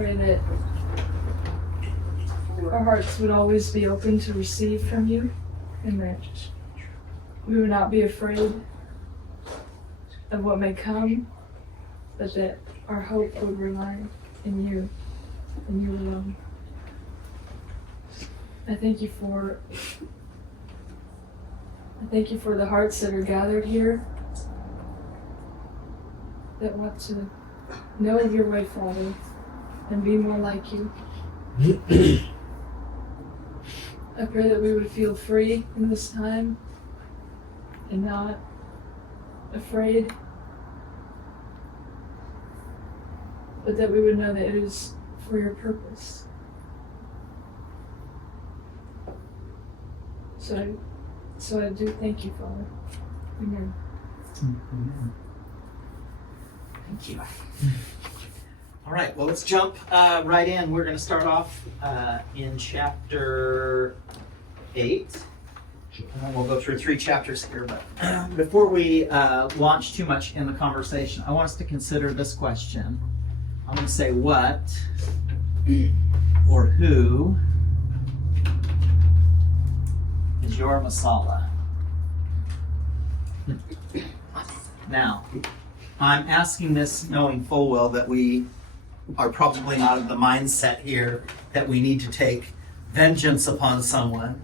pray that our hearts would always be open to receive from you, and that we would not be afraid of what may come, but that our hope would rely in you and you alone. I thank you for the hearts that are gathered here that want to know of your way, Father, and be more like you. I pray that we would feel free in this time and not afraid, but that we would know that it is for your purpose. So I do thank you, Father. Amen. Thank you. All right, well, let's jump right in. We're going to start off in chapter 8. And we'll go through 3 chapters here. But before we launch too much in the conversation, I want us to consider this question. I'm going to say what or who is your Masala? Now, I'm asking this knowing full well that we are probably not of the mindset here that we need to take vengeance upon someone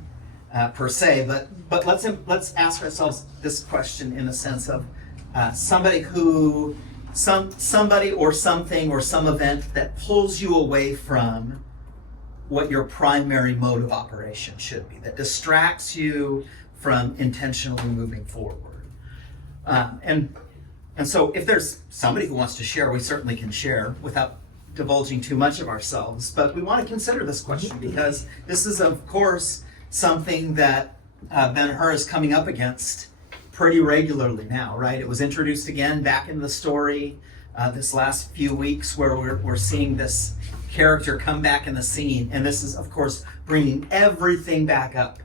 per se, but let's ask ourselves this question in the sense of somebody or something or some event that pulls you away from what your primary mode of operation should be, that distracts you from intentionally moving forward. And so if there's somebody who wants to share, we certainly can share without divulging too much of ourselves. But we want to consider this question because this is, of course, something that Ben-Hur is coming up against pretty regularly now, right? It was introduced again back in the story this last few weeks where we're seeing this character come back in the scene. And this is, of course, bringing everything back up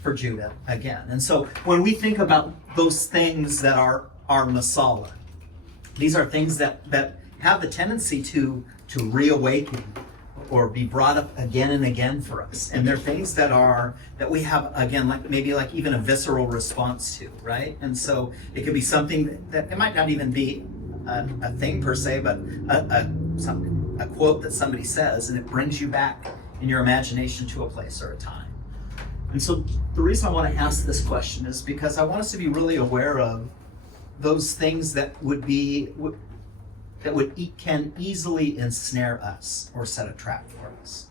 for Judah again. And so when we think about those things that are Masala, these are things that have the tendency to reawaken or be brought up again and again for us. And they're things that we have, again, maybe even a visceral response to, right? And so it could be something that it might not even be a thing per se, but a quote that somebody says, and it brings you back in your imagination to a place or a time. And so the reason I want to ask this question is because I want us to be really aware of those things that can easily ensnare us or set a trap for us.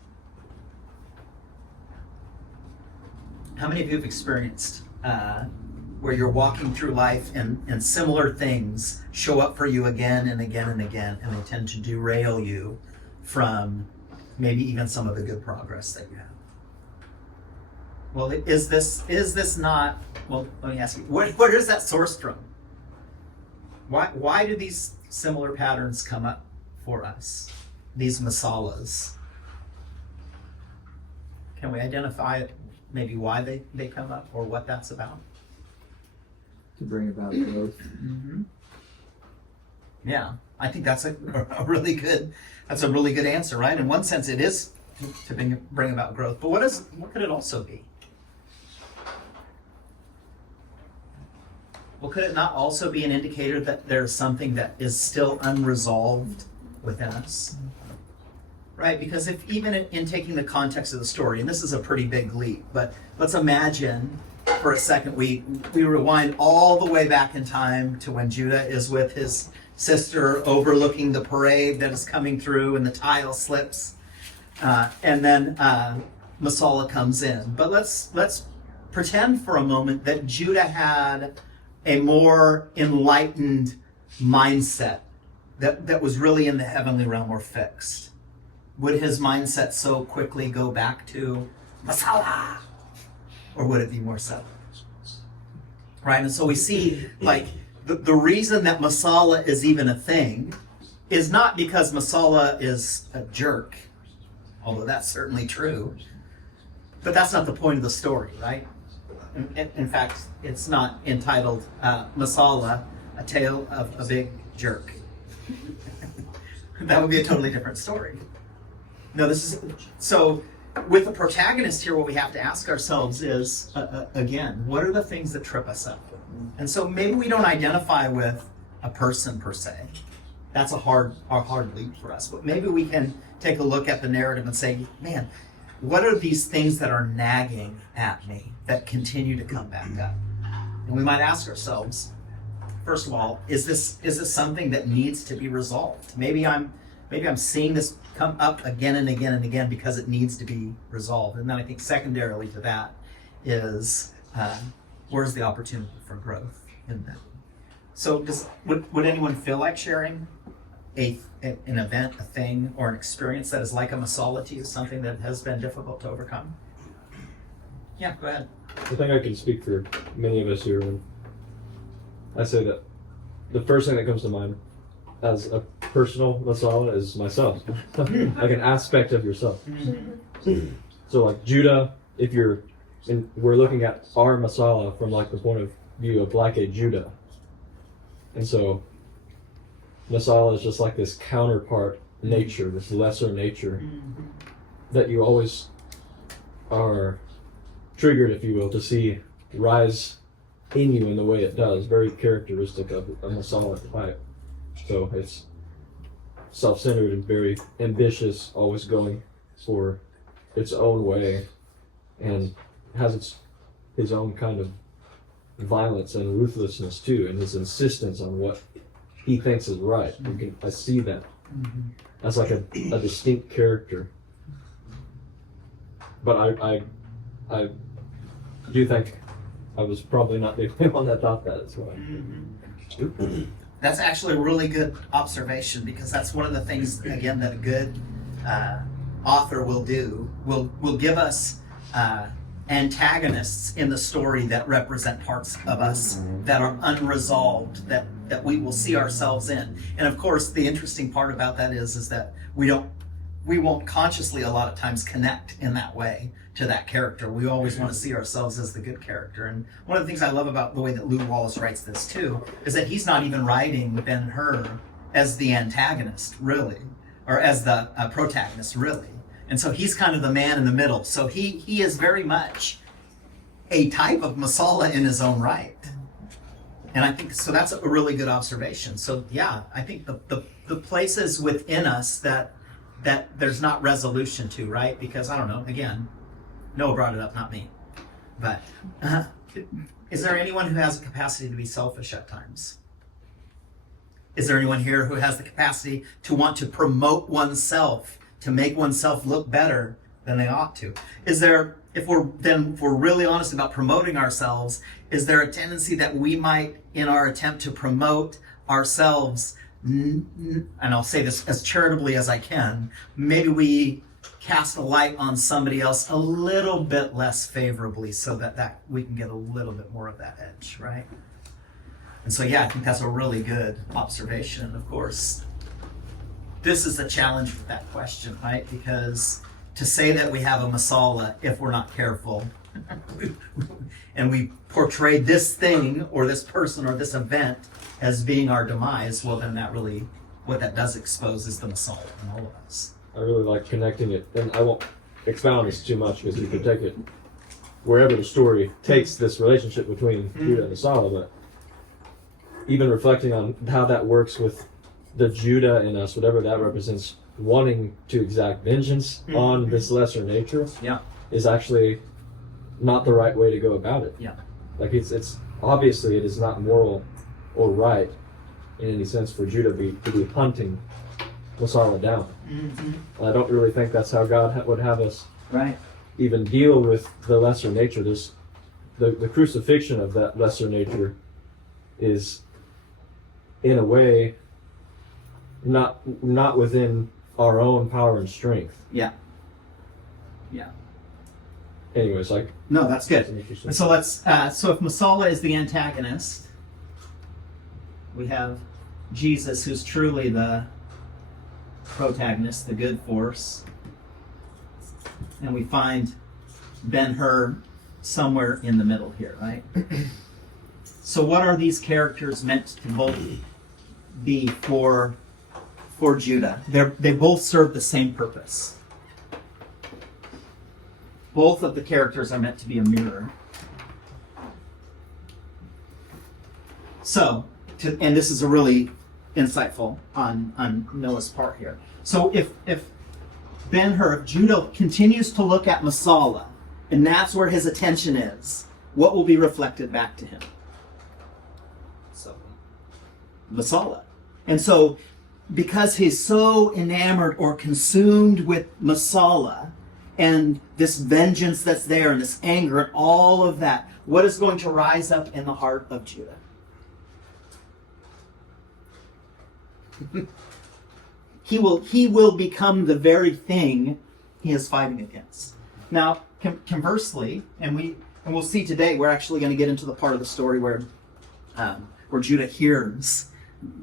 How many of you have experienced where you're walking through life and similar things show up for you again and again and again, and they tend to derail you from maybe even some of the good progress that you have? Well, is this not, well, let me ask you, where is that sourced from? Why do these similar patterns come up for us, these masalas? Can we identify maybe why they come up or what that's about? To bring about growth. Mm-hmm. Yeah, I think that's a really good answer, right? In one sense, it is to bring about growth, but what could it also be? Well, could it not also be an indicator that there's something that is still unresolved within us? Right, because if even in taking the context of the story, and this is a pretty big leap, but let's imagine for a second we rewind all the way back in time to when Judah is with his sister overlooking the parade that is coming through and the tile slips, and then Masala comes in. But let's pretend for a moment that Judah had a more enlightened mindset that was really in the heavenly realm or fixed. Would his mindset so quickly go back to Masala? Or would it be more subtle? Right? And so we see the reason that Masala is even a thing is not because Masala is a jerk, although that's certainly true, but that's not the point of the story, right? In fact, it's not entitled Masala, A Tale of a Big Jerk. That would be a totally different story. No, this is so. With the protagonist here, what we have to ask ourselves is, again, what are the things that trip us up? And so maybe we don't identify with a person per se. That's a hard leap for us. But maybe we can take a look at the narrative and say, man, what are these things that are nagging at me that continue to come back up? And we might ask ourselves, first of all, is this something that needs to be resolved? Maybe I'm seeing this come up again and again and again because it needs to be resolved. And then I think secondarily to that is where's the opportunity for growth in that? So would anyone feel like sharing an event, a thing, or an experience that is like a Masala to you, something that has been difficult to overcome? Yeah, go ahead. I think I can speak for many of us here when I say that the first thing that comes to mind as a personal Masala is myself, like an aspect of yourself. So like Judah, we're looking at our Masala from like the point of view of like a Judah. And so Masala is just like this counterpart nature, this lesser nature that you always are triggered, if you will, to see rise in you in the way it does, very characteristic of a Masala type. So it's self-centered and very ambitious, always going for its own way, and has his own kind of violence and ruthlessness too, and his insistence on what he thinks is right. I see that. That's like a distinct character. But I do think I was probably not the only one that thought that as well. That's actually a really good observation, because that's one of the things, again, that a good author will do. Will give us antagonists in the story that represent parts of us that are unresolved, that we will see ourselves in. And of course, the interesting part about that is that we won't consciously a lot of times connect in that way to that character. We always want to see ourselves as the good character. And one of the things I love about the way that Lew Wallace writes this too is that he's not even writing Ben-Hur as the antagonist, really, or as the protagonist, really. And so he's kind of the man in the middle. So he is very much a type of Masala in his own right. And I think, so that's a really good observation. So yeah, I think the places within us that there's not resolution to, right? Because I don't know, again, Noah brought it up, not me. But is there anyone who has the capacity to be selfish at times? Is there anyone here who has the capacity to want to promote oneself, to make oneself look better than they ought to? Is there, if we're really honest about promoting ourselves, is there a tendency that we might, in our attempt to promote ourselves, and I'll say this as charitably as I can, maybe we cast a light on somebody else a little bit less favorably so that we can get a little bit more of that edge, right? And so yeah, I think that's a really good observation. And of course, this is the challenge with that question, right? Because to say that we have a Masala, if we're not careful, and we portray this thing or this person or this event as being our demise, well then that really, what that does expose is the Masala in all of us. I really like connecting it, and I won't expound on this too much because you can take it wherever the story takes this relationship between Judah and Masala, but even reflecting on how that works with the Judah in us, whatever that represents, wanting to exact vengeance on this lesser nature, is actually not the right way to go about it. Yeah. Like it's obviously it is not moral or right in any sense for Judah to be hunting Masala down. I don't really think that's how God would have us even deal with the lesser nature. There's the crucifixion of that lesser nature is, in a way, not within our own power and strength. Yeah. Anyways, no, that's good. And so let's. So if Masala is the antagonist, we have Jesus, who's truly the protagonist, the good force, and we find Ben-Hur somewhere in the middle here, right? So what are these characters meant to both be for Judah? They both serve the same purpose. both of the characters are meant to be a mirror. So, and this is a really insightful on Noah's part here. So if Ben-Hur, if Judah continues to look at Masala, and that's where his attention is, what will be reflected back to him? So, Masala. And so, because he's so enamored or consumed with Masala, and this vengeance that's there, and this anger, and all of that, what is going to rise up in the heart of Judah? He will become the very thing he is fighting against. Now, conversely, and we'll see today, we're actually going to get into the part of the story where Judah hears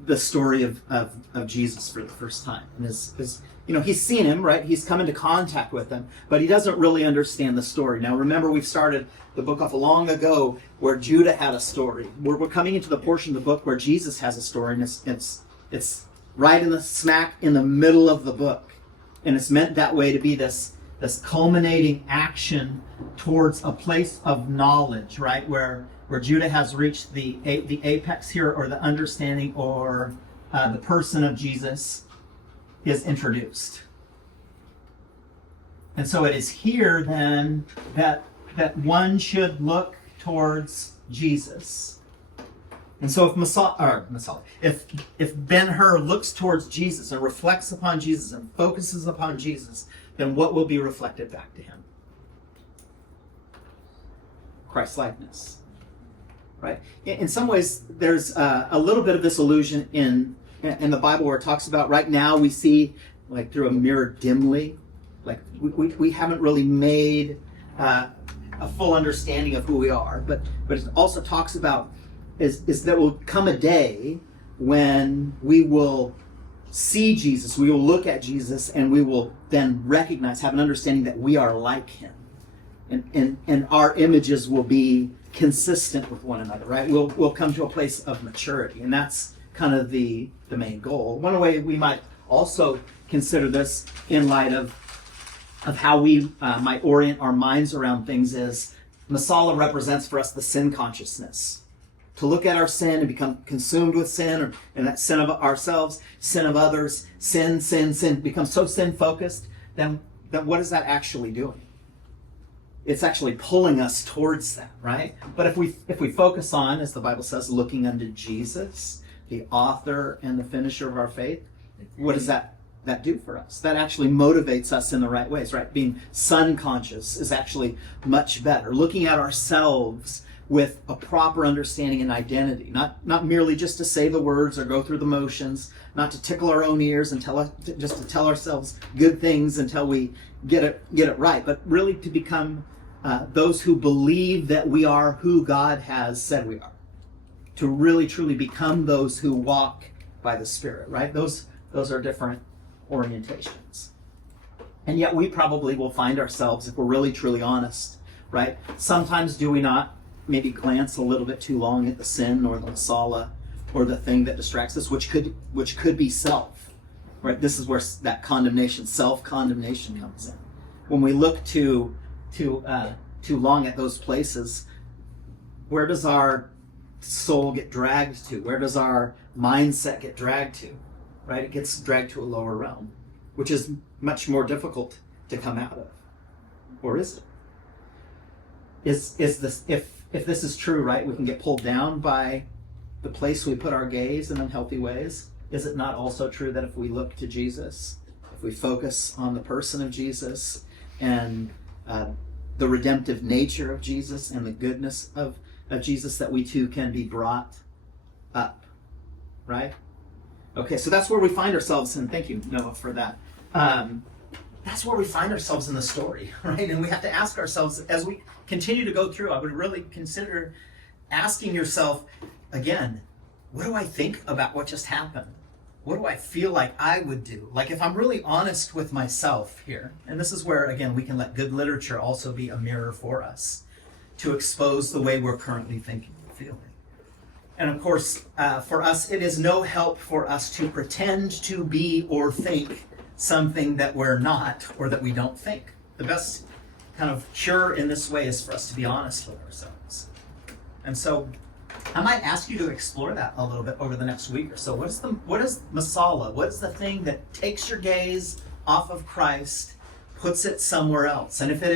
the story of Jesus for the first time, and he's seen him, right? He's come into contact with him, but he doesn't really understand the story. Now, remember, we've started the book off long ago where Judah had a story. We're coming into the portion of the book where Jesus has a story, and it's right in the smack in the middle of the book. And it's meant that way to be this culminating action towards a place of knowledge, right? Where Judah has reached the apex here, or the understanding, or the person of Jesus is introduced. And so it is here then that one should look towards Jesus. And so if Ben-Hur looks towards Jesus and reflects upon Jesus and focuses upon Jesus, then what will be reflected back to him? Christlikeness, right? In some ways, there's a little bit of this illusion in the Bible where it talks about right now we see like through a mirror dimly, like we haven't really made a full understanding of who we are, but it also talks about is that will come a day when we will see Jesus, we will look at Jesus, and we will then recognize, have an understanding that we are like him. And our images will be consistent with one another, right? We'll come to a place of maturity, and that's kind of the main goal. One way we might also consider this in light of how we might orient our minds around things is Masala represents for us the sin consciousness. To look at our sin and become consumed with sin, and that sin of ourselves, sin of others, sin, become so sin-focused, then what is that actually doing? It's actually pulling us towards that, right? But if we focus on, as the Bible says, looking unto Jesus, the author and the finisher of our faith, what does that do for us? That actually motivates us in the right ways, right? Being son conscious is actually much better. Looking at ourselves with a proper understanding and identity, not merely just to say the words or go through the motions, not to tickle our own ears and just to tell ourselves good things until we get it right, but really to become those who believe that we are who God has said we are. To really truly become those who walk by the Spirit, right? Those are different orientations. And yet we probably will find ourselves, if we're really truly honest, right? Sometimes do we not maybe glance a little bit too long at the sin or the masala or the thing that distracts us, which could be self, right? This is where that condemnation, self-condemnation comes in. When we look too long at those places, where does our soul get dragged to? Where does our mindset get dragged to? Right? It gets dragged to a lower realm, which is much more difficult to come out of. Or is it? Is this, if this is true, right, we can get pulled down by the place we put our gaze in unhealthy ways. Is it not also true that if we look to Jesus, if we focus on the person of Jesus and the redemptive nature of Jesus and the goodness of Jesus, that we too can be brought up, right? Okay, so that's where we find ourselves, and thank you, Noah, for that. That's where we find ourselves in the story, right? And we have to ask ourselves, as we continue to go through, I would really consider asking yourself, again, what do I think about what just happened? What do I feel like I would do? Like if I'm really honest with myself here, and this is where, again, we can let good literature also be a mirror for us to expose the way we're currently thinking and feeling. And of course, for us, it is no help for us to pretend to be or think something that we're not or that we don't think. The best kind of cure in this way is for us to be honest with ourselves. And so I might ask you to explore that a little bit over the next week or so. What is Masala? What is the thing that takes your gaze off of Christ, puts it somewhere else? And if it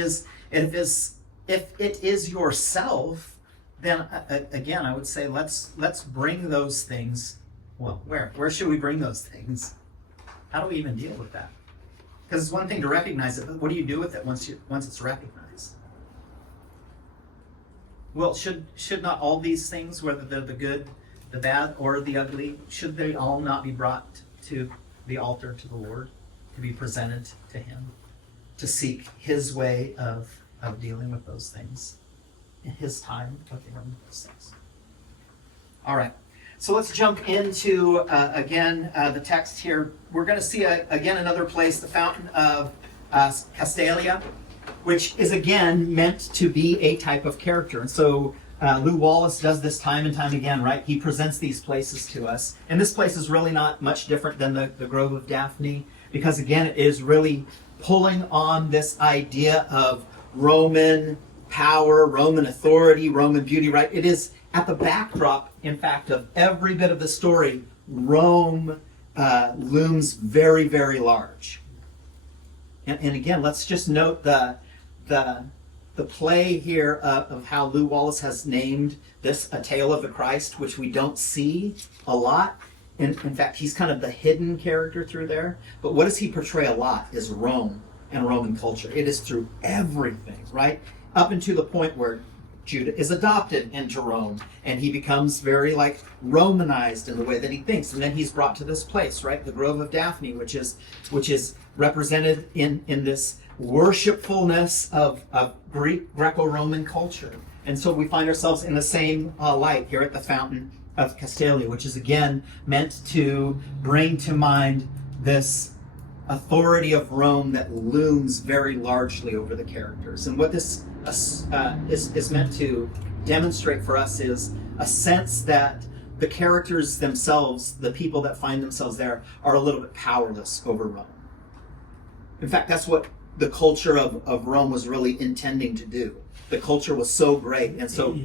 is yourself, then again, I would say let's bring those things. Well, where should we bring those things? How do we even deal with that? Because it's one thing to recognize it, but what do you do with it once it's recognized? Well, should not all these things, whether they're the good, the bad, or the ugly, should they all not be brought to the altar to the Lord, to be presented to Him, to seek His way of dealing with those things, in His time of dealing with those things? All right. So let's jump into, the text here. We're going to see, again, another place, the fountain of Castalia, which is, again, meant to be a type of character. And so Lew Wallace does this time and time again, right? He presents these places to us. And this place is really not much different than the Grove of Daphne, because, again, it is really pulling on this idea of Roman power, Roman authority, Roman beauty, right? It is at the backdrop, in fact, of every bit of the story. Rome looms very, very large. And again, let's just note the play here of how Lew Wallace has named this A Tale of the Christ, which we don't see a lot. In fact, he's kind of the hidden character through there. But what does he portray a lot is Rome and Roman culture. It is through everything, right? Up until the point where Judah is adopted into Rome, and he becomes very Romanized in the way that he thinks. And then he's brought to this place, right? The Grove of Daphne, which is represented in this worshipfulness of Greco-Roman culture. And so we find ourselves in the same light here at the fountain of Castalia, which is again meant to bring to mind this authority of Rome that looms very largely over the characters. And what this is meant to demonstrate for us is a sense that the characters themselves, the people that find themselves there, are a little bit powerless over Rome. In fact, that's what the culture of Rome was really intending to do. The culture was so great, and so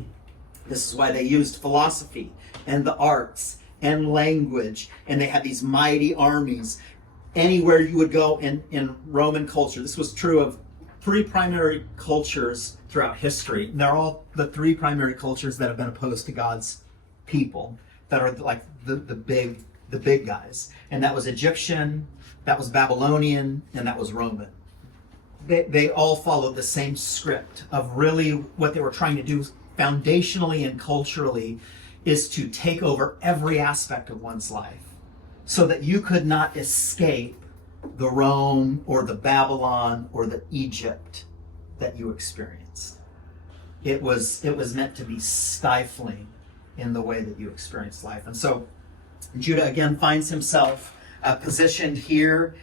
this is why they used philosophy and the arts and language, and they had these mighty armies anywhere you would go in Roman culture. This was true of three primary cultures throughout history. And they're all the three primary cultures that have been opposed to God's people, that are like the big guys. And that was Egyptian, that was Babylonian, and that was Roman. They all followed the same script of really what they were trying to do foundationally and culturally is to take over every aspect of one's life, so that you could not escape the Rome or the Babylon or the Egypt that you experienced. It was meant to be stifling in the way that you experienced life. And so Judah again finds himself positioned here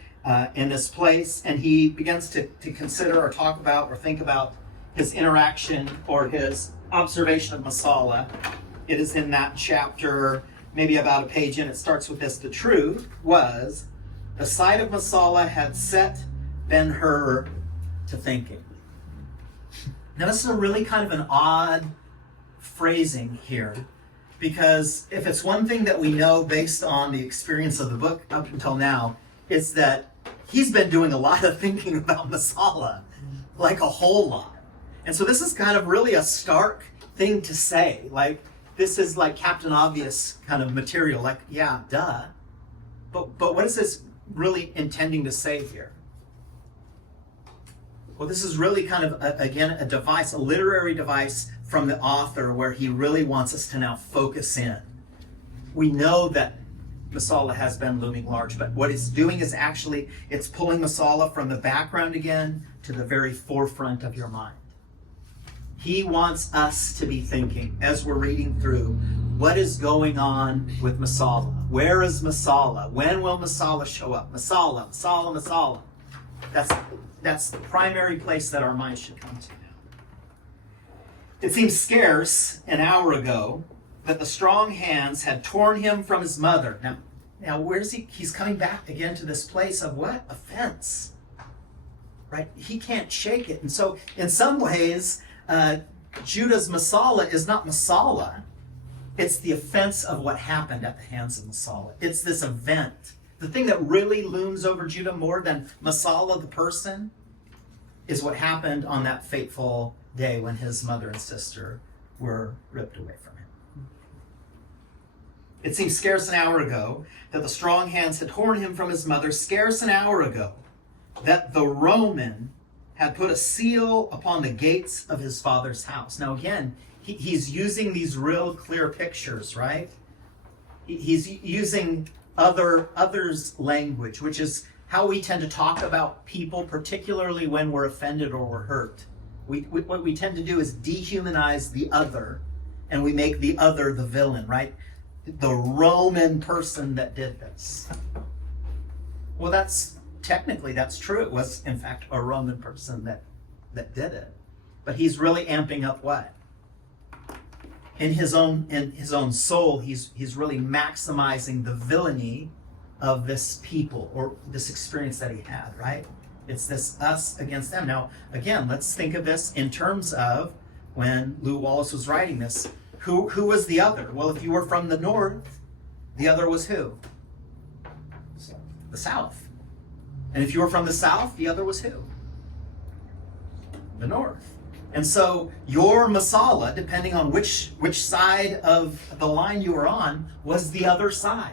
in this place, and he begins to consider or talk about or think about his interaction or his observation of Masala. It is in that chapter, maybe about a page in. It starts with this: the truth was, the sight of Masala had set Ben-Hur to thinking. Now this is a really kind of an odd phrasing here, because if it's one thing that we know based on the experience of the book up until now, it's that he's been doing a lot of thinking about Masala, like a whole lot. And so this is kind of really a stark thing to say. Like, this is like Captain Obvious kind of material, like, yeah, duh. But what is this really intending to say here? Well, this is really kind of, a device, a literary device from the author, where he really wants us to now focus in. We know that Masala has been looming large, but what it's doing is actually, it's pulling Masala from the background again to the very forefront of your mind. He wants us to be thinking, as we're reading through, what is going on with Masala? Where is Masala? When will Masala show up? Masala, Masala, Masala. That's the primary place that our mind should come to now. It seems scarce an hour ago that the strong hands had torn him from his mother. Now where is he? He's coming back again to this place of what? Offense. right? He can't shake it. And so in some ways, Judah's Masala is not Masala. It's the offense of what happened at the hands of Masala. It's this event. The thing that really looms over Judah more than Masala, the person, is what happened on that fateful day when his mother and sister were ripped away from him. It seemed scarce an hour ago that the strong hands had torn him from his mother, scarce an hour ago that the Roman had put a seal upon the gates of his father's house. Now again, he's using these real clear pictures, right? He's using others' language, which is how we tend to talk about people, particularly when we're offended or we're hurt. What we tend to do is dehumanize the other, and we make the other the villain, right? The Roman person that did this. Well, technically that's true. It was, in fact, a Roman person that did it. But he's really amping up what? In his own soul, he's really maximizing the villainy of this people or this experience that he had, right? It's this us against them. Now, again, let's think of this in terms of when Lew Wallace was writing this. Who was the other? Well, if you were from the north, the other was who? The south. And if you were from the south, the other was who? The north. And so your Masala, depending on which side of the line you were on, was the other side.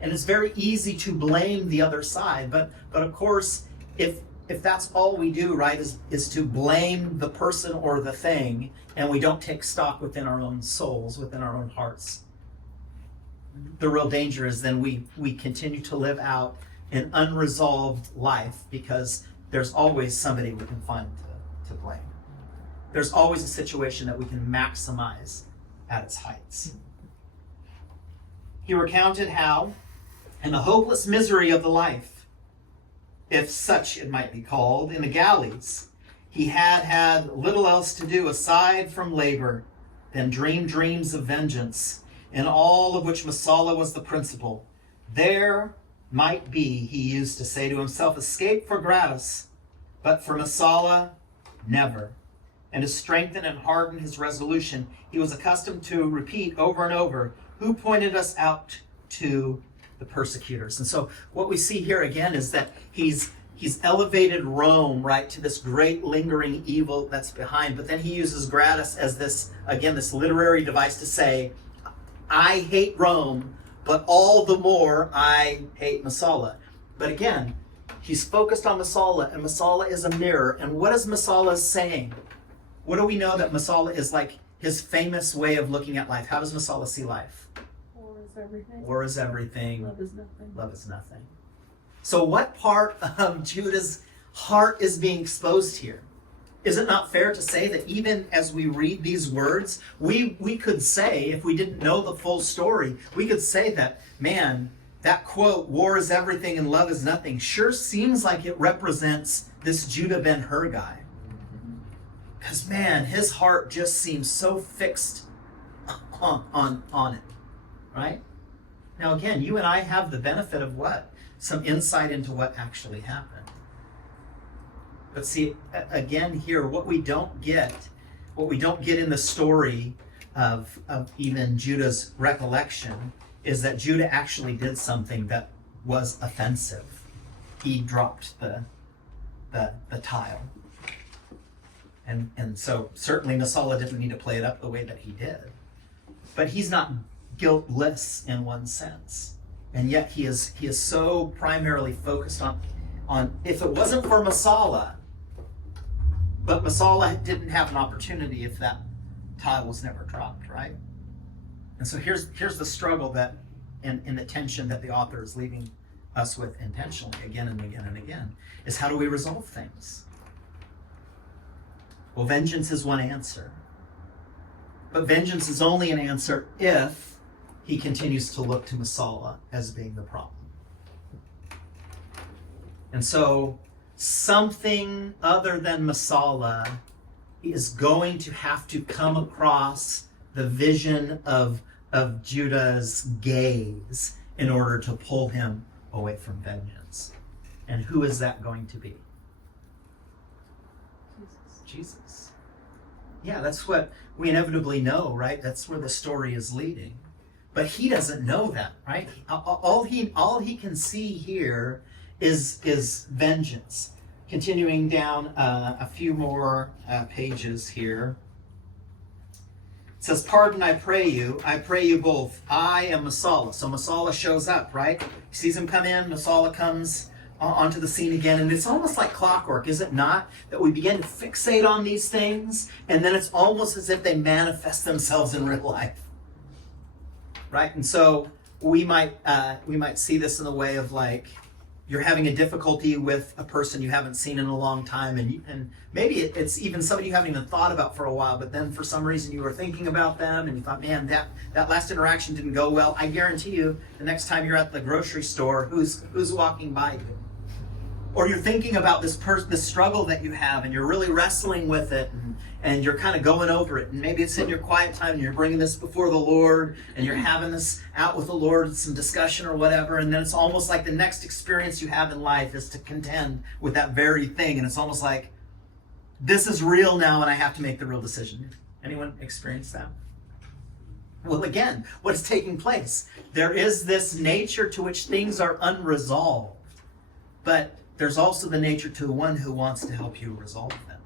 And it's very easy to blame the other side. But of course, if that's all we do, right, is to blame the person or the thing, and we don't take stock within our own souls, within our own hearts, the real danger is then we continue to live out an unresolved life because there's always somebody we can find to blame. There's always a situation that we can maximize at its heights. He recounted how, in the hopeless misery of the life, if such it might be called, in the galleys, he had little else to do aside from labor than dream dreams of vengeance, in all of which Masala was the principal. There might be, he used to say to himself, escape for gratis, but for Masala, never. And to strengthen and harden his resolution, he was accustomed to repeat over and over, who pointed us out to the persecutors? And so what we see here again is that he's elevated Rome, right, to this great lingering evil that's behind, but then he uses gratis as this literary device to say, I hate Rome, but all the more I hate Masala. But again, he's focused on Masala, and Masala is a mirror. And what is Masala saying? What do we know that Masala is like his famous way of looking at life? How does Masala see life? War is everything. War is everything. Love is nothing. Love is nothing. So what part of Judah's heart is being exposed here? Is it not fair to say that even as we read these words, we could say, if we didn't know the full story, we could say that, man, that quote, war is everything and love is nothing, sure seems like it represents this Judah Ben-Hur guy. Because, man, his heart just seems so fixed on it, right? Now, again, you and I have the benefit of what? Some insight into what actually happened. But see, again here, what we don't get in the story of even Judah's recollection is that Judah actually did something that was offensive. He dropped the tile. And so certainly Masala didn't need to play it up the way that he did. But he's not guiltless in one sense. And yet he is so primarily focused on if it wasn't for Masala, but Masala didn't have an opportunity if that tile was never dropped, right? And so here's the struggle that in the tension that the author is leaving us with intentionally again and again and again, is how do we resolve things? Well, vengeance is one answer. But vengeance is only an answer if he continues to look to Masala as being the problem. And so something other than Masala is going to have to come across the vision of Judah's gaze in order to pull him away from vengeance. And who is that going to be? Jesus. Yeah, that's what we inevitably know, right? That's where the story is leading. But he doesn't know that, right? All he can see here is vengeance. Continuing down a few more pages here. It says, pardon, I pray you both. I am Masala. So Masala shows up, right? He sees him come in, Masala comes onto the scene again, and it's almost like clockwork, is it not? That we begin to fixate on these things, and then it's almost as if they manifest themselves in real life. Right? And so we might see this in the way of like, you're having a difficulty with a person you haven't seen in a long time, and maybe it's even somebody you haven't even thought about for a while, but then for some reason you were thinking about them and you thought, man, that last interaction didn't go well. I guarantee you, the next time you're at the grocery store, who's walking by you? Or you're thinking about this struggle that you have, and you're really wrestling with it, and you're kind of going over it, and maybe it's in your quiet time, and you're bringing this before the Lord, and you're having this out with the Lord, some discussion or whatever, and then it's almost like the next experience you have in life is to contend with that very thing, and it's almost like, this is real now, and I have to make the real decision. Anyone experience that? Well, again, what is taking place? There is this nature to which things are unresolved, but there's also the nature to the one who wants to help you resolve them.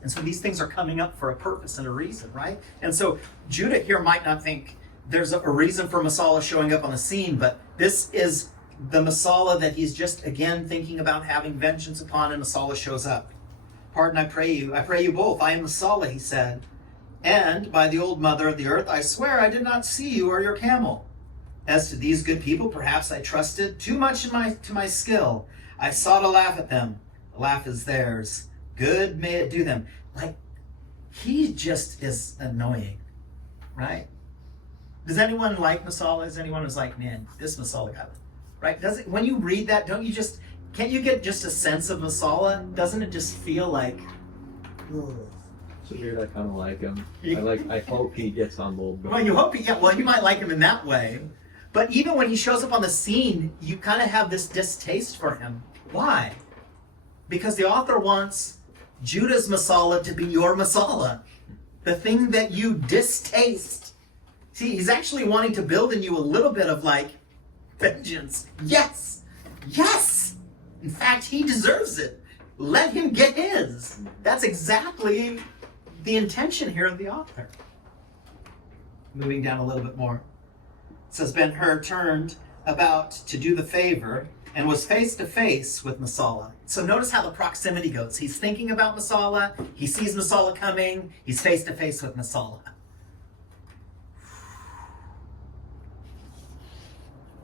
And so these things are coming up for a purpose and a reason, right? And so Judah here might not think there's a reason for Masala showing up on the scene, but this is the Masala that he's just, again, thinking about having vengeance upon, and Masala shows up. Pardon, I pray you both. I am Masala, he said. And by the old mother of the earth, I swear I did not see you or your camel. As to these good people, perhaps I trusted too much to my skill. I saw to laugh at them. The laugh is theirs. Good may it do them. Like, he just is annoying, right? Does anyone like Masala? Is anyone who's like, man, this Masala guy, right? Does it, when you read that, can't you get just a sense of Masala? Doesn't it just feel like, ugh. So weird, I kind of like him. I hope he gets on board. Well, you hope you might like him in that way. But even when he shows up on the scene, you kind of have this distaste for him. Why? Because the author wants Judah's Masala to be your Masala. The thing that you distaste. See, he's actually wanting to build in you a little bit of like, vengeance. Yes! Yes! In fact, he deserves it. Let him get his. That's exactly the intention here of the author. Moving down a little bit more. It says, Ben-Hur turned about to do the favor and was face to face with Masala. So notice how the proximity goes. He's thinking about Masala. He sees Masala coming. He's face to face with Masala.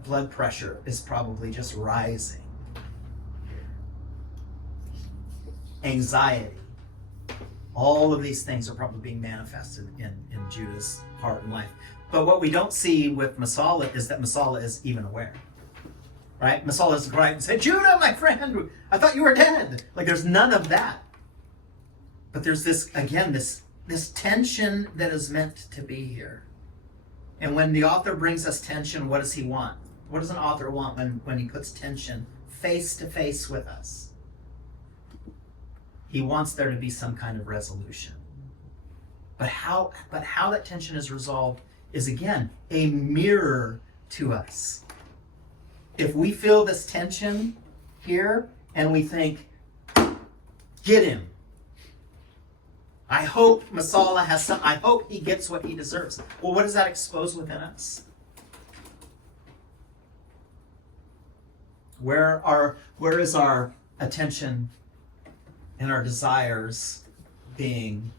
Blood pressure is probably just rising. Anxiety. All of these things are probably being manifested in Judah's heart and life. But what we don't see with Masala is that Masala is even aware. Right? Masala doesn't cry and say, Judah, my friend, I thought you were dead. Like, there's none of that. But there's this, again, this tension that is meant to be here. And when the author brings us tension, what does he want? What does an author want when he puts tension face to face with us? He wants there to be some kind of resolution. But how that tension is resolved is, again, a mirror to us. If we feel this tension here and we think, get him. I hope Masala I hope he gets what he deserves. Well, what does that expose within us? Where is our attention and our desires being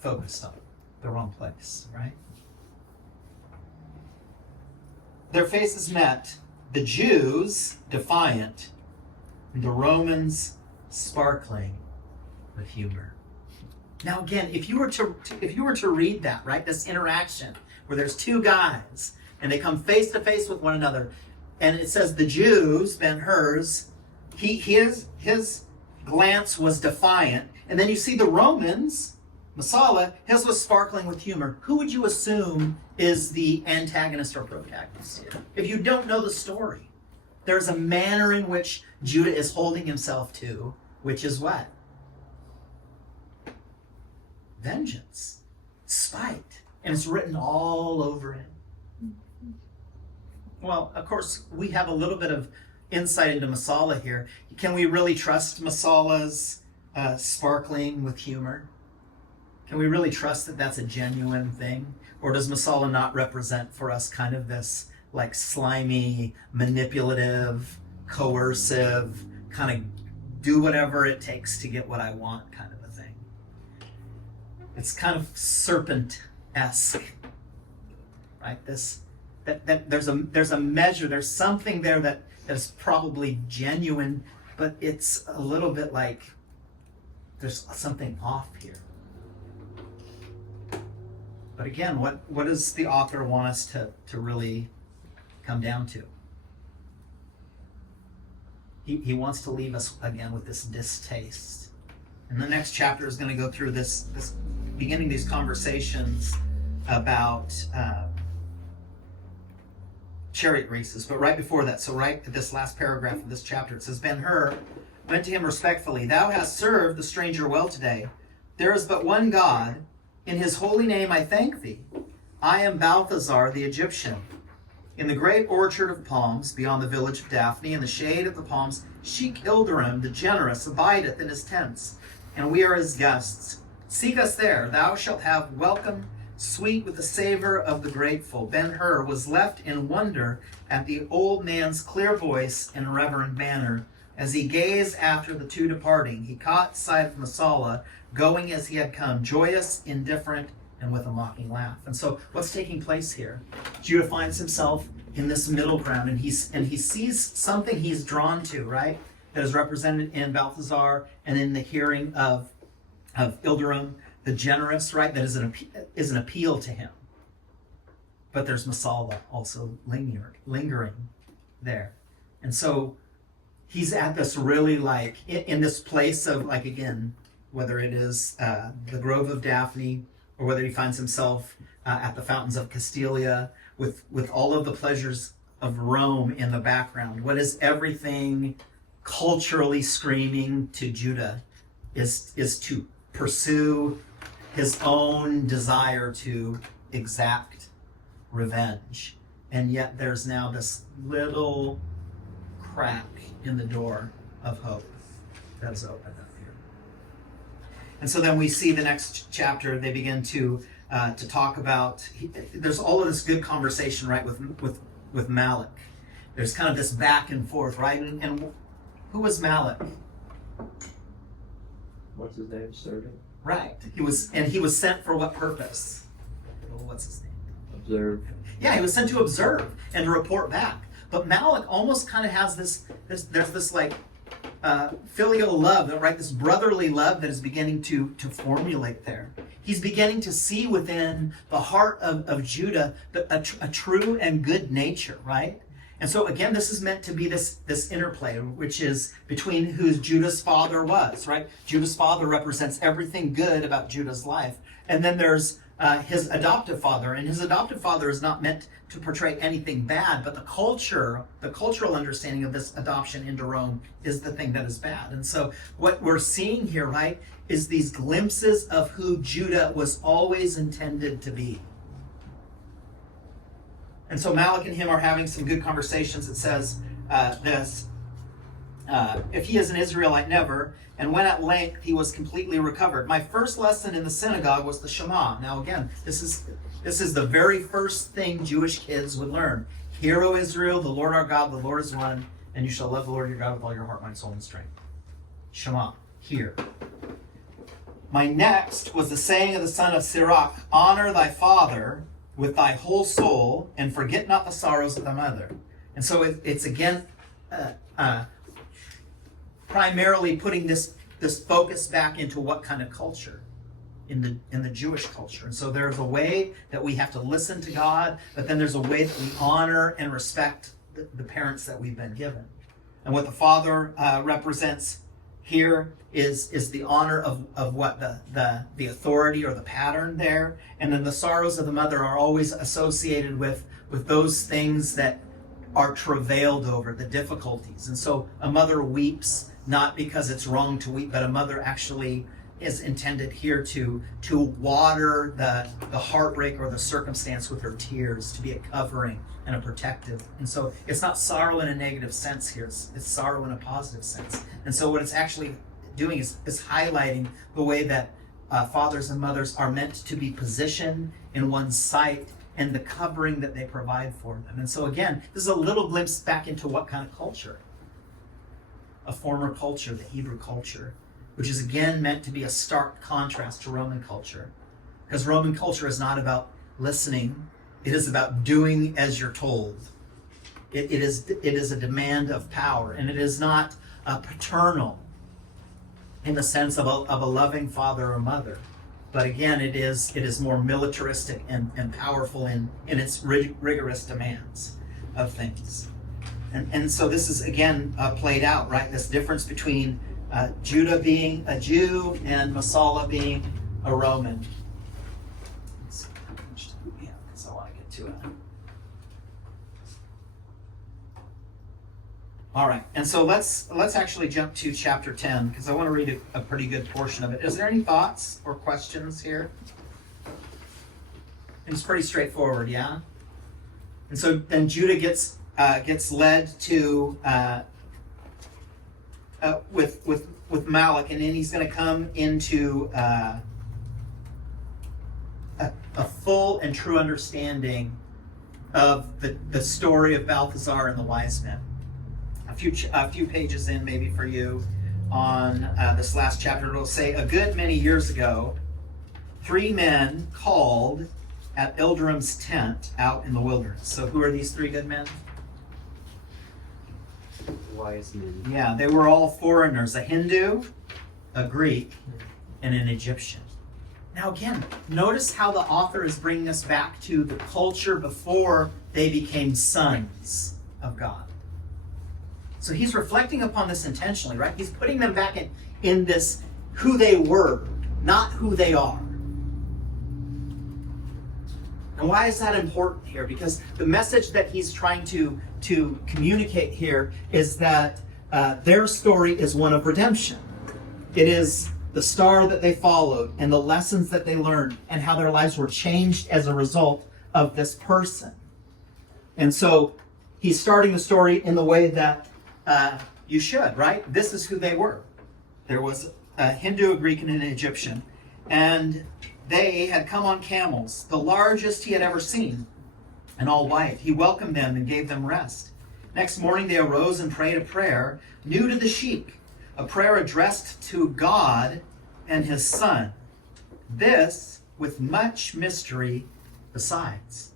focused on? The wrong place, right? Their faces met, the Jews defiant, and the Romans sparkling with humor. Now again, if you were to read that, right, this interaction where there's two guys and they come face to face with one another, and it says the Jews, Ben-Hur's, his glance was defiant, and then you see the Romans, Masala, his was sparkling with humor. Who would you assume is the antagonist or protagonist here? If you don't know the story, there's a manner in which Judah is holding himself to, which is what? vengeance, spite, and it's written all over it. Well, of course, we have a little bit of insight into Masala here. Can we really trust Masala's sparkling with humor? Can we really trust that that's a genuine thing? Or does Masala not represent for us kind of this like slimy, manipulative, coercive, kind of do whatever it takes to get what I want kind of a thing? It's kind of serpent-esque, right? That there's a measure, there's something there that is probably genuine, but it's a little bit like there's something off here. But again, what does the author want us to really come down to? He wants to leave us again with this distaste. And the next chapter is going to go through this beginning these conversations about chariot races. But right before that, so right at this last paragraph of this chapter, it says, Ben-Hur went to him respectfully. Thou hast served the stranger well today. There is but one God. In his holy name I thank thee. I am Balthazar the Egyptian. In the great orchard of palms, beyond the village of Daphne, in the shade of the palms, Sheik Ilderim the generous abideth in his tents, and we are his guests. Seek us there. Thou shalt have welcome, sweet with the savor of the grateful. Ben-Hur was left in wonder at the old man's clear voice and reverent manner. As he gazed after the two departing, he caught sight of Masala, going as he had come, joyous, indifferent, and with a mocking laugh. And so what's taking place here? Judah finds himself in this middle ground, and he sees something he's drawn to, right? That is represented in Balthazar and in the hearing of Ilderim, the generous, right? That is an appeal to him. But there's Masala also lingering there. And so he's at this really like, in this place of like, again, whether it is the Grove of Daphne, or whether he finds himself at the fountains of Castilia, with all of the pleasures of Rome in the background. What is everything culturally screaming to Judah is to pursue his own desire to exact revenge. And yet there's now this little crack in the door of hope that is opened up here. And so then we see the next chapter, they begin to talk about, there's all of this good conversation, right, with Malik. There's kind of this back and forth, right? And who was Malik? What's his name? Servant? Right. He was sent for what purpose? Well, what's his name? Observe. Yeah, he was sent to observe and to report back. But Malik almost kind of has there's this like filial love, right? This brotherly love that is beginning to formulate there. He's beginning to see within the heart of Judah a true and good nature, right? And so again, this is meant to be this interplay, which is between who Judah's father was, right? Judah's father represents everything good about Judah's life. And then there's his adoptive father, and his adoptive father is not meant to portray anything bad, but the cultural understanding of this adoption into Rome is the thing that is bad. And so what we're seeing here, right, is these glimpses of who Judah was always intended to be. And so Malik and him are having some good conversations. It says this, if he is an Israelite, never, and when at length he was completely recovered. My first lesson in the synagogue was the Shema. Now again, this is the very first thing Jewish kids would learn. Hear, O Israel, the Lord our God, the Lord is one, and you shall love the Lord your God with all your heart, mind, soul, and strength. Shema, hear. My next was the saying of the son of Sirach, honor thy father with thy whole soul, and forget not the sorrows of thy mother. And so it's again primarily putting this focus back into what kind of culture? In the Jewish culture. And so there's a way that we have to listen to God, but then there's a way that we honor and respect the parents that we've been given. And what the father represents here is the honor of what the authority or the pattern there. And then the sorrows of the mother are always associated with those things that are travailed over, the difficulties. And so a mother weeps not because it's wrong to weep, but a mother actually is intended here to water the heartbreak or the circumstance with her tears, to be a covering and a protective. And so it's not sorrow in a negative sense here, it's sorrow in a positive sense. And so what it's actually doing is highlighting the way that fathers and mothers are meant to be positioned in one's sight and the covering that they provide for them. And so again, this is a little glimpse back into what kind of culture? A former culture, the Hebrew culture, which is again meant to be a stark contrast to Roman culture. Because Roman culture is not about listening, it is about doing as you're told. It is a demand of power, and it is not paternal in the sense of a loving father or mother. But again, it is more militaristic and powerful in its rigorous demands of things. And so this is again played out, right? This difference between Judah being a Jew and Masala being a Roman. Let's see how much time we have, because I want to get to it. All right, and so let's actually jump to chapter 10, because I want to read a pretty good portion of it. Is there any thoughts or questions here? And it's pretty straightforward, yeah? And so then Judah gets led to with Malak, and then he's going to come into a full and true understanding of the story of Balthazar and the wise men. A few pages in, maybe for you, on this last chapter, it'll say, a good many years ago, 3 men called at Ilderim's tent out in the wilderness. So who are these 3 good men? Wise men. Yeah, they were all foreigners, a Hindu, a Greek, and an Egyptian. Now again, notice how the author is bringing us back to the culture before they became sons of God. So he's reflecting upon this intentionally, right? He's putting them back in this who they were, not who they are. And why is that important here? Because the message that he's trying to communicate here is that their story is one of redemption. It is the star that they followed and the lessons that they learned and how their lives were changed as a result of this person. And so he's starting the story in the way that you should, right? This is who they were. There was a Hindu, a Greek, and an Egyptian. And they had come on camels, the largest he had ever seen, and all white. He welcomed them and gave them rest. Next morning they arose and prayed a prayer new to the sheik, a prayer addressed to God and his son. This with much mystery besides.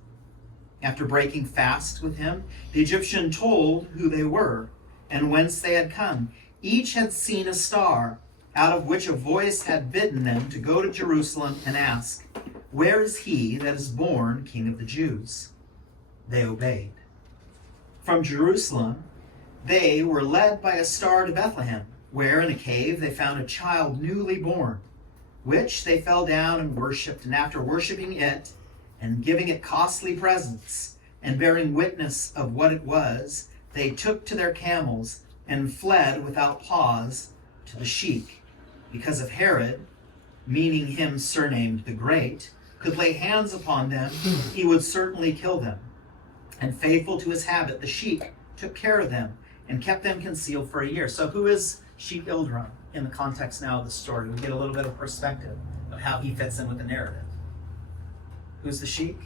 After breaking fast with him, the Egyptian told who they were and whence they had come. Each had seen a star, out of which a voice had bidden them to go to Jerusalem and ask, where is he that is born King of the Jews? They obeyed. From Jerusalem, they were led by a star to Bethlehem, where in a cave they found a child newly born, which they fell down and worshipped. And after worshiping it and giving it costly presents and bearing witness of what it was, they took to their camels and fled without pause to the sheik, because of Herod, meaning him surnamed the Great, could lay hands upon them, he would certainly kill them. And faithful to his habit, the sheik took care of them and kept them concealed for a year. So who is Sheik Ilderim in the context now of the story? We get a little bit of perspective of how he fits in with the narrative. Who's the sheik?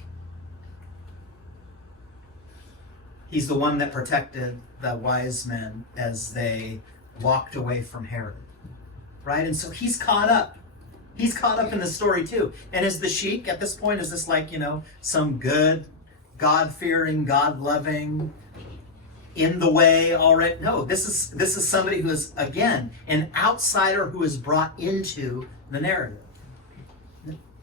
He's the one that protected the wise men as they walked away from Herod. Right? And so he's caught up. He's caught up in the story too. And is the sheik at this point, is this like, some good, God-fearing, God-loving, in the way already? No, this is somebody who is, again, an outsider who is brought into the narrative.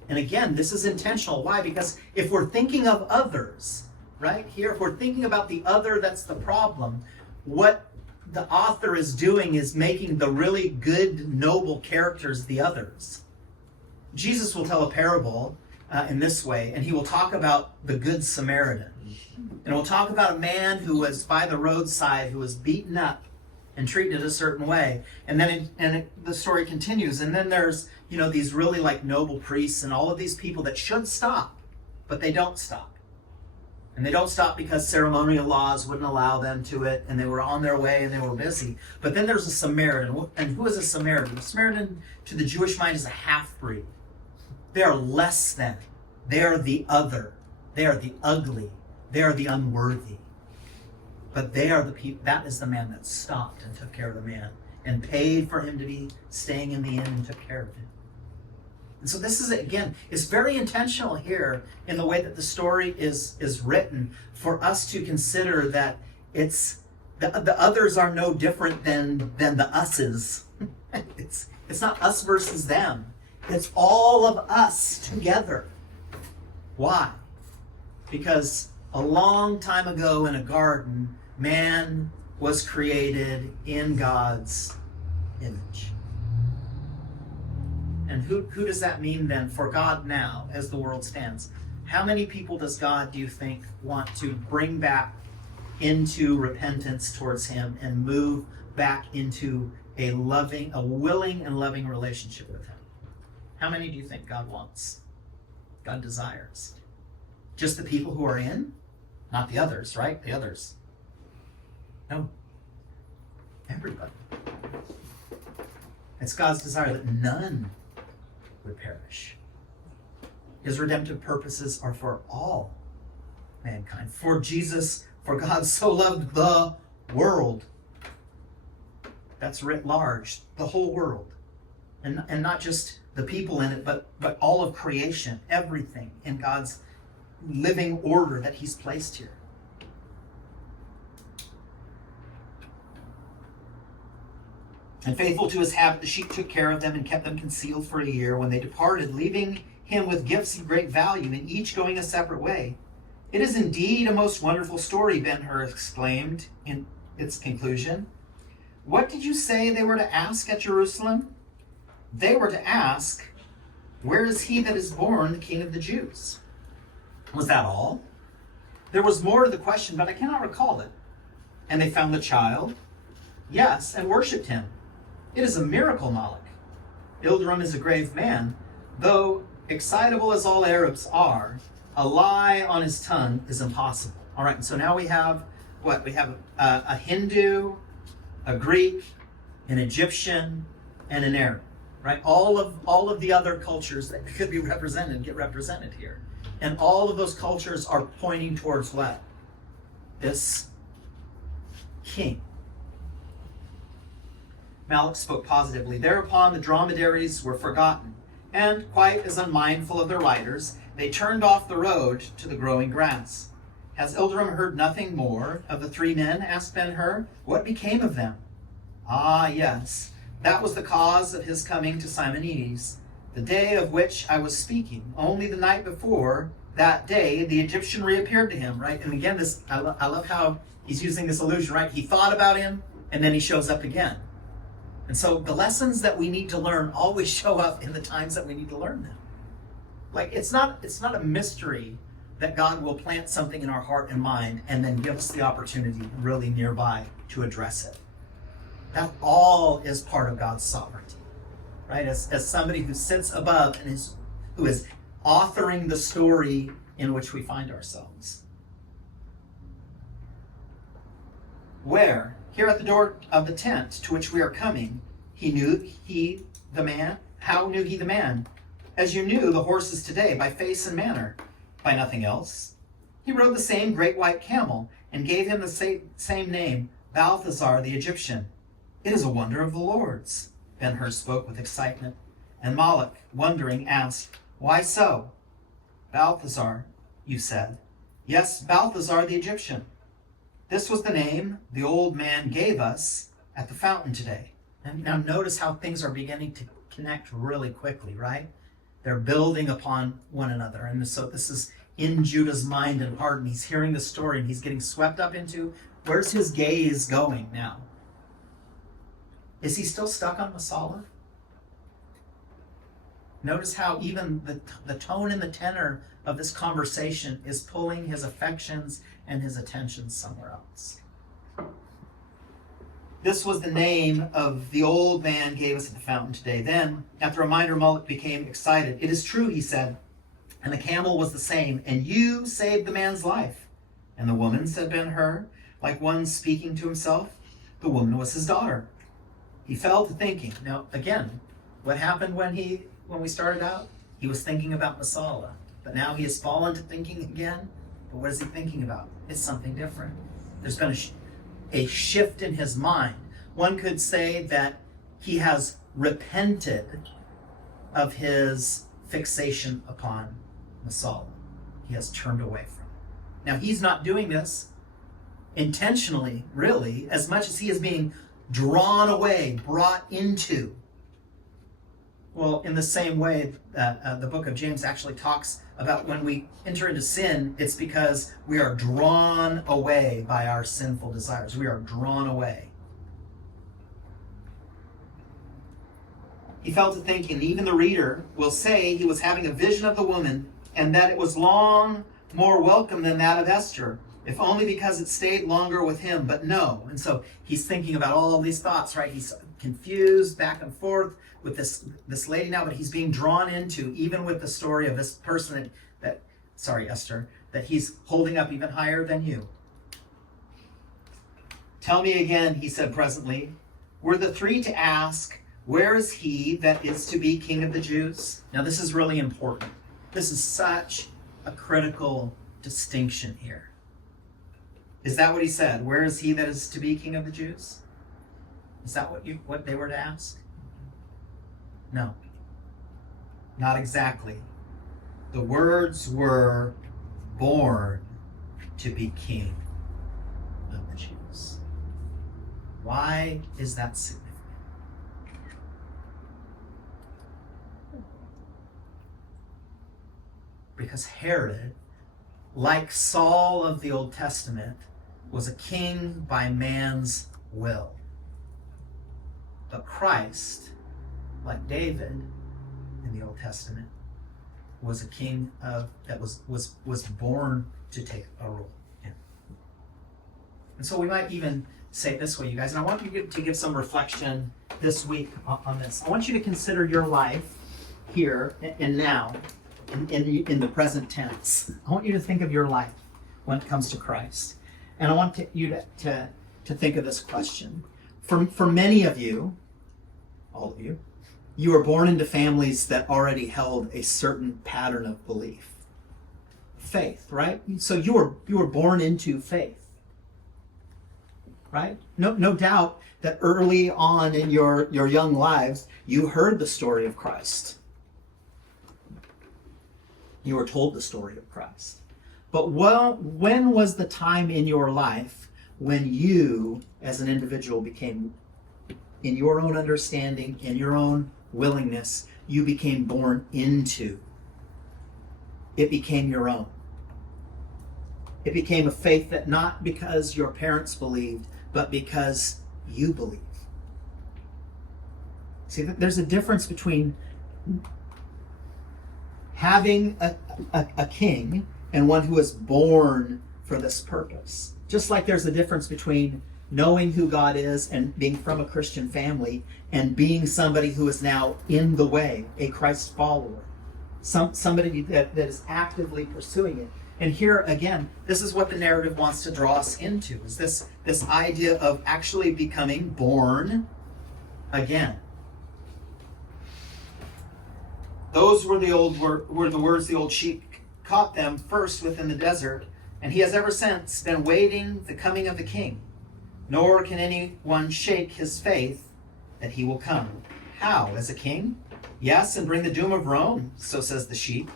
And again, this is intentional. Why? Because if we're thinking of others, right here, if we're thinking about the other that's the problem, what the author is doing is making the really good, noble characters the others. Jesus will tell a parable in this way, and he will talk about the Good Samaritan. And we'll talk about a man who was by the roadside, who was beaten up and treated a certain way. And then the story continues. And then there's, these really like noble priests and all of these people that should stop, but they don't stop. And they don't stop because ceremonial laws wouldn't allow them to it, and they were on their way and they were busy. But then there's a Samaritan. And who is a Samaritan? A Samaritan to the Jewish mind is a half-breed. They are less than. They are the other. They are the ugly. They are the unworthy. But they are the people. That is the man that stopped and took care of the man and paid for him to be staying in the inn and took care of him. And so this is, again, it's very intentional here in the way that the story is written for us to consider that it's the others are no different than the us's. It's not us versus them. It's all of us together. Why? Because a long time ago in a garden, man was created in God's image. And who does that mean then for God now, as the world stands? How many people does God, do you think, want to bring back into repentance towards him and move back into a willing and loving relationship with him? How many do you think God wants? God desires? Just the people who are in? Not the others, right? The others. No. Everybody. It's God's desire that none would perish. His redemptive purposes are for all mankind. For God so loved the world. That's writ large, the whole world. And not just the people in it, but all of creation, everything in God's living order that he's placed here. And faithful to his habit, the sheep took care of them and kept them concealed for a year. When they departed, leaving him with gifts of great value, and each going a separate way. It is indeed a most wonderful story, Ben-Hur exclaimed in its conclusion. What did you say they were to ask at Jerusalem? They were to ask, where is he that is born the King of the Jews? Was that all? There was more to the question, but I cannot recall it. And they found the child, yes, and worshipped him. It is a miracle, Moloch. Ilderim is a grave man, though excitable as all Arabs are, a lie on his tongue is impossible. All right, and so now we have what? We have a Hindu, a Greek, an Egyptian, and an Arab, right? All of the other cultures that could be represented get represented here. And all of those cultures are pointing towards what? This king. Moloch spoke positively. Thereupon the dromedaries were forgotten, and, quite as unmindful of their riders, they turned off the road to the growing grass. Has Ilderim heard nothing more of the three men? Asked Ben-Hur. What became of them? Ah, yes, that was the cause of his coming to Simonides, the day of which I was speaking. Only the night before that day, the Egyptian reappeared to him, right? And again, I love how he's using this illusion, right? He thought about him, and then he shows up again. And so the lessons that we need to learn always show up in the times that we need to learn them. Like, it's not a mystery that God will plant something in our heart and mind and then give us the opportunity really nearby to address it. That all is part of God's sovereignty, right? As somebody who sits above and who is authoring the story in which we find ourselves. Where? Here at the door of the tent to which we are coming, how knew he the man? As you knew the horses today, by face and manner, by nothing else. He rode the same great white camel and gave him the same name, Balthazar the Egyptian. It is a wonder of the Lord's. Ben-Hur spoke with excitement, and Moloch, wondering, asked, why so? Balthazar, you said. Yes, Balthazar the Egyptian. This was the name the old man gave us at the fountain today. And now notice how things are beginning to connect really quickly, right? They're building upon one another. And so this is in Judah's mind and heart, and he's hearing the story, and he's getting swept up into, where's his gaze going now? Is he still stuck on Masala? Notice how even the tone and the tenor of this conversation is pulling his affections and his attention somewhere else. This was the name of the old man gave us at the fountain today. Then, at the reminder, Moloch became excited. It is true, he said, and the camel was the same, and you saved the man's life. And the woman, said Ben-Hur, like one speaking to himself, the woman was his daughter. He fell to thinking. Now, again, what happened when we started out? He was thinking about Masala, but now he has fallen to thinking again. But what is he thinking about? It's something different. There's been a shift in his mind. One could say that he has repented of his fixation upon Masala. He has turned away from it. Now, he's not doing this intentionally, really, as much as he is being drawn away, brought into. Well, in the same way, the book of James actually talks about when we enter into sin, it's because we are drawn away by our sinful desires. We are drawn away. He fell to thinking, even the reader will say he was having a vision of the woman, and that it was long more welcome than that of Esther, if only because it stayed longer with him, but no. And so he's thinking about all these thoughts, right? He's confused back and forth with this lady now, but he's being drawn into, even with the story of this person Esther, that he's holding up even higher than you. Tell me again, he said presently, were the three to ask, where is he that is to be king of the Jews? Now this is really important. This is such a critical distinction here. Is that what he said? Where is he that is to be king of the Jews? Is that what they were to ask? No, not exactly. The words were born to be king of the Jews. Why is that significant? Because Herod, like Saul of the Old Testament, was a king by man's will. But Christ, like David in the Old Testament, was a king that was born to take a role in. And so we might even say it this way, you guys, and I want you to give some reflection this week on this. I want you to consider your life here and now, in the present tense. I want you to think of your life when it comes to Christ. And I want you to think of this question. For many of you, all of you, you were born into families that already held a certain pattern of belief. Faith, right? So you were born into faith. Right? No doubt that early on in your young lives, you heard the story of Christ. You were told the story of Christ. But when was the time in your life when you, as an individual, became, in your own understanding, in your own willingness, you became born into? It became your own. It became a faith that not because your parents believed, but because you believe. See, there's a difference between having a king and one who is born for this purpose. Just like there's a difference between knowing who God is and being from a Christian family and being somebody who is now in the way, a Christ follower. Somebody that is actively pursuing it. And here again, this is what the narrative wants to draw us into, is this idea of actually becoming born again. Those were the words the old sheep caught them first within the desert, and he has ever since been waiting the coming of the king. Nor can anyone shake his faith that he will come. How? As a king? Yes, and bring the doom of Rome, so says the sheep.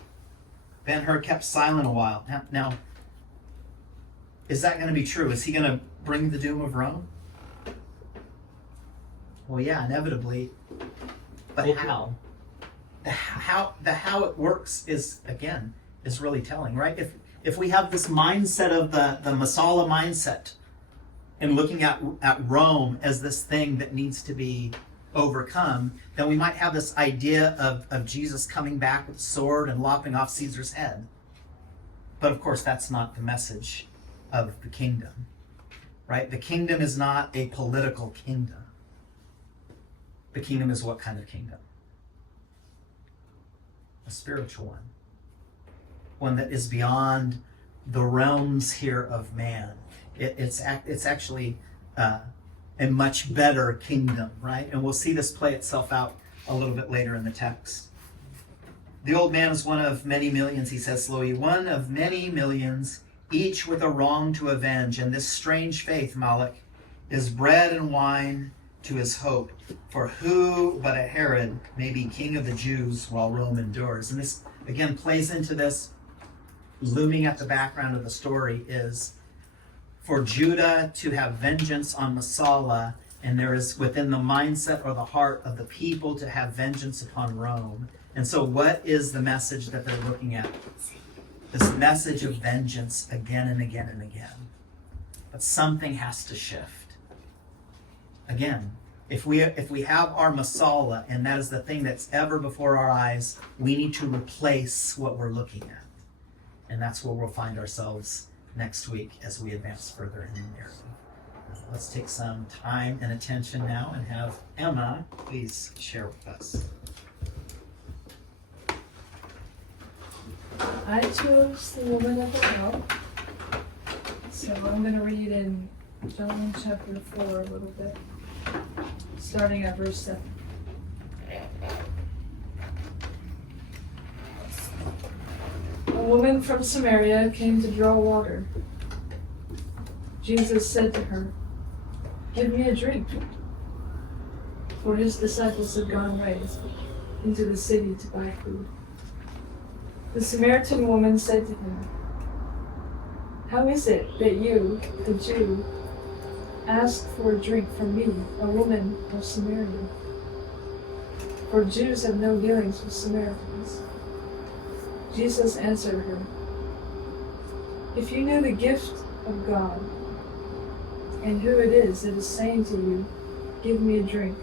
Ben-Hur kept silent a while. Now, is that going to be true? Is he going to bring the doom of Rome? Well, yeah, inevitably. But how? The how it works is really telling, right? If we have this mindset of the Masala mindset and looking at Rome as this thing that needs to be overcome, then we might have this idea of Jesus coming back with a sword and lopping off Caesar's head. But of course, that's not the message of the kingdom. right? The kingdom is not a political kingdom. The kingdom is what kind of kingdom? A spiritual one. One that is beyond the realms here of man. It's actually a much better kingdom, right? And we'll see this play itself out a little bit later in the text. The old man is one of many millions, he says slowly, one of many millions, each with a wrong to avenge. And this strange faith, Moloch, is bread and wine to his hope. For who but a Herod may be king of the Jews while Rome endures? And this, again, plays into this. Looming at the background of the story is for Judah to have vengeance on Masala, and there is within the mindset or the heart of the people to have vengeance upon Rome. And so what is the message that they're looking at? This message of vengeance again and again and again. But something has to shift. Again, if we have our Masala, and that is the thing that's ever before our eyes, we need to replace what we're looking at. And that's where we'll find ourselves next week as we advance further in the narrative. Let's take some time and attention now and have Emma please share with us. I chose the woman of the well. So I'm going to read in John chapter 4 a little bit, starting at verse 7. A woman from Samaria came to draw water. Jesus said to her, "Give me a drink." For his disciples had gone away into the city to buy food. The Samaritan woman said to him, "How is it that you, the Jew, ask for a drink from me, a woman of Samaria? For Jews have no dealings with Samaritans." Jesus answered her, "If you knew the gift of God, and who it is that is saying to you, 'Give me a drink,'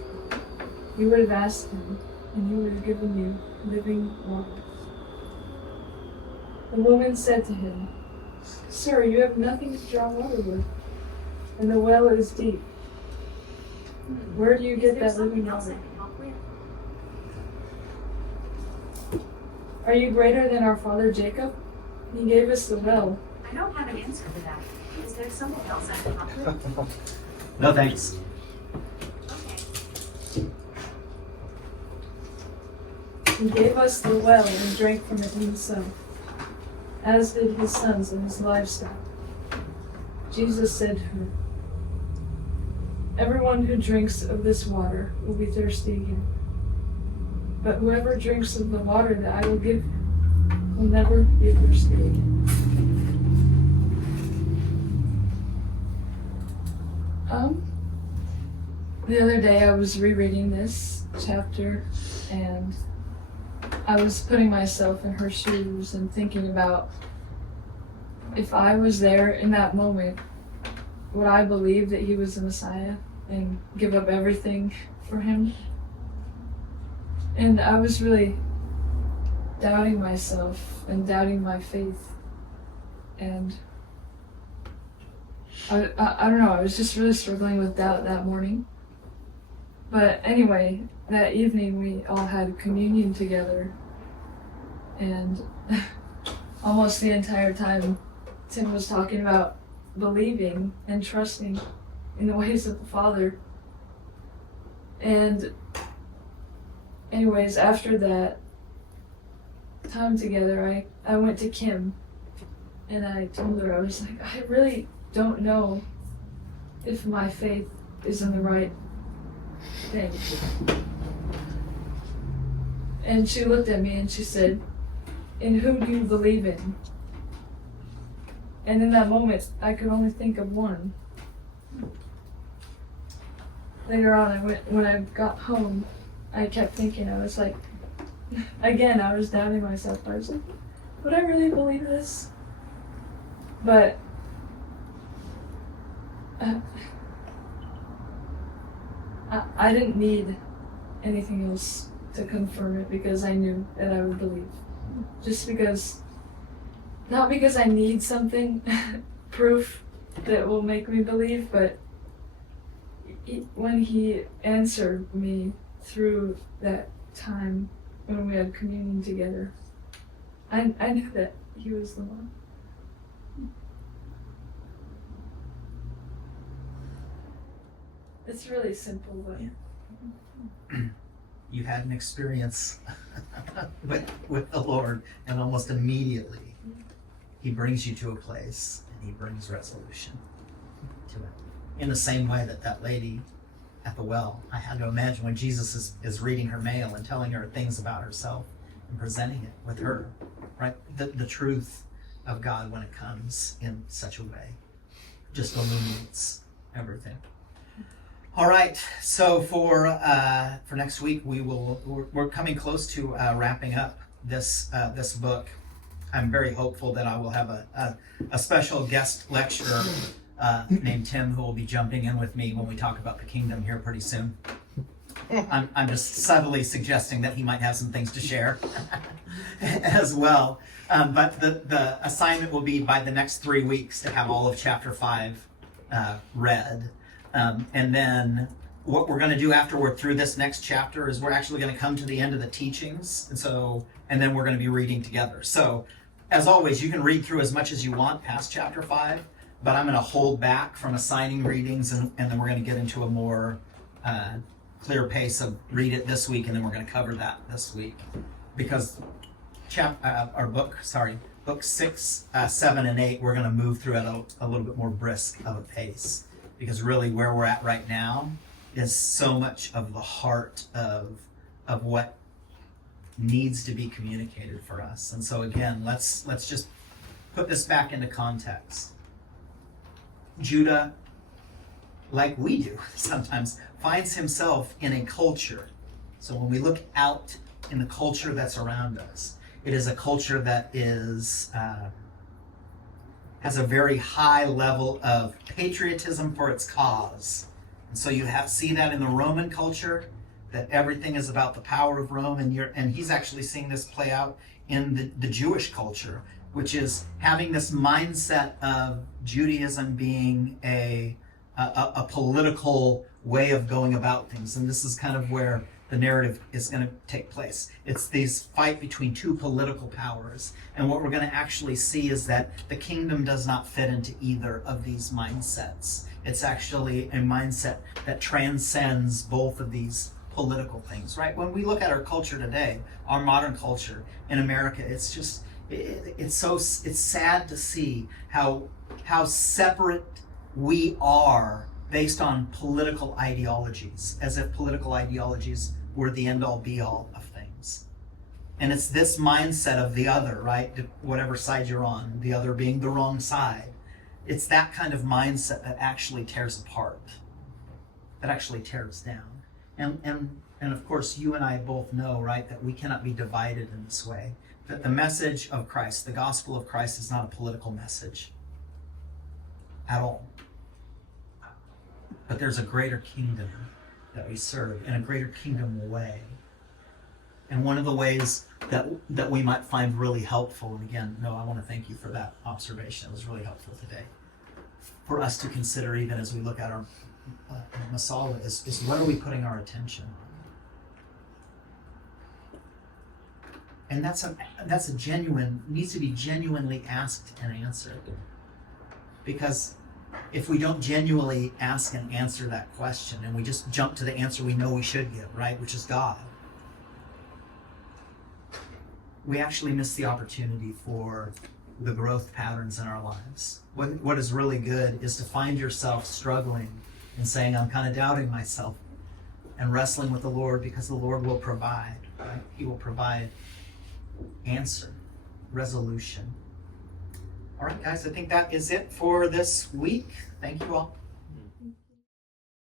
you would have asked him, and he would have given you living water." The woman said to him, "Sir, you have nothing to draw water with, and the well is deep. Where do you get that living water? Are you greater than our father Jacob? He gave us the well. I don't have an answer to that. Is there someone else I can help with? No thanks. Okay. He gave us the well and drank from it himself, as did his sons and his livestock." Jesus said to her, "Everyone who drinks of this water will be thirsty again. But whoever drinks of the water that I will give him will never be thirsty again." The other day I was rereading this chapter, and I was putting myself in her shoes and thinking about if I was there in that moment, would I believe that he was the Messiah and give up everything for him? And I was really doubting myself and doubting my faith. And I don't know, I was just really struggling with doubt that morning. But anyway, that evening we all had communion together, and almost the entire time Tim was talking about believing and trusting in the ways of the Father. And anyways, after that time together, I went to Kim and I told her, I was like, I really don't know if my faith is in the right thing. And she looked at me and she said, "In who do you believe in?" And in that moment, I could only think of one. Later on, when I got home, I kept thinking, I was like, again, I was doubting myself. I was like, would I really believe this? But I didn't need anything else to confirm it, because I knew that I would believe. Just because, not because I need something, proof, that will make me believe, but when he answered me through that time when we had communion together, I knew that he was the one. It's really simple, but You had an experience with the Lord, and almost immediately he brings you to a place and he brings resolution to it. In the same way that lady at the well, I had to imagine when Jesus is reading her mail and telling her things about herself and presenting it with her, right? The truth of God when it comes in such a way just illuminates everything. All right, so for next week we're coming close to wrapping up this book. I'm very hopeful that I will have a special guest lecturer named Tim who will be jumping in with me when we talk about the kingdom here pretty soon. I'm just subtly suggesting that he might have some things to share as well. But the assignment will be by the next 3 weeks to have all of chapter 5 read. And then what we're going to do after we're through this next chapter is we're actually going to come to the end of the teachings. And then we're going to be reading together. So as always, you can read through as much as you want past chapter 5, but I'm going to hold back from assigning readings, and then we're going to get into a more clear pace of read it this week, and then we're going to cover that this week. Because book 6, 7, and 8, we're going to move through at a little bit more brisk of a pace. Because really where we're at right now is so much of the heart of what needs to be communicated for us. And so again, let's just put this back into context. Judah, like we do sometimes, finds himself in a culture. So when we look out in the culture that's around us, it is a culture that is has a very high level of patriotism for its cause. And so you see that in the Roman culture, that everything is about the power of Rome, and he's actually seeing this play out in the Jewish culture, which is having this mindset of Judaism being a political way of going about things. And this is kind of where the narrative is going to take place. It's this fight between two political powers. And what we're going to actually see is that the kingdom does not fit into either of these mindsets. It's actually a mindset that transcends both of these political things, right? When we look at our culture today, our modern culture in America, it's just, it's sad to see how separate we are based on political ideologies, as if political ideologies were the end-all be-all of things. And it's this mindset of the other, right? Whatever side you're on, the other being the wrong side. It's that kind of mindset that actually tears apart, that actually tears down. And of course, you and I both know, right, that we cannot be divided in this way. That the message of Christ, the gospel of Christ, is not a political message at all. But there's a greater kingdom that we serve in a greater kingdom way. And one of the ways that we might find really helpful, and again, I want to thank you for that observation. It was really helpful today. For us to consider, even as we look at our Masala, is what are we putting our attention on? And that's a genuine, needs to be genuinely asked and answered. Because if we don't genuinely ask and answer that question, and we just jump to the answer we know we should give, right, which is God, we actually miss the opportunity for the growth patterns in our lives. What is really good is to find yourself struggling and saying, I'm kind of doubting myself, and wrestling with the Lord, because the Lord will provide, right? He will provide answer, resolution. All right, guys, I think that is it for this week. Thank you all.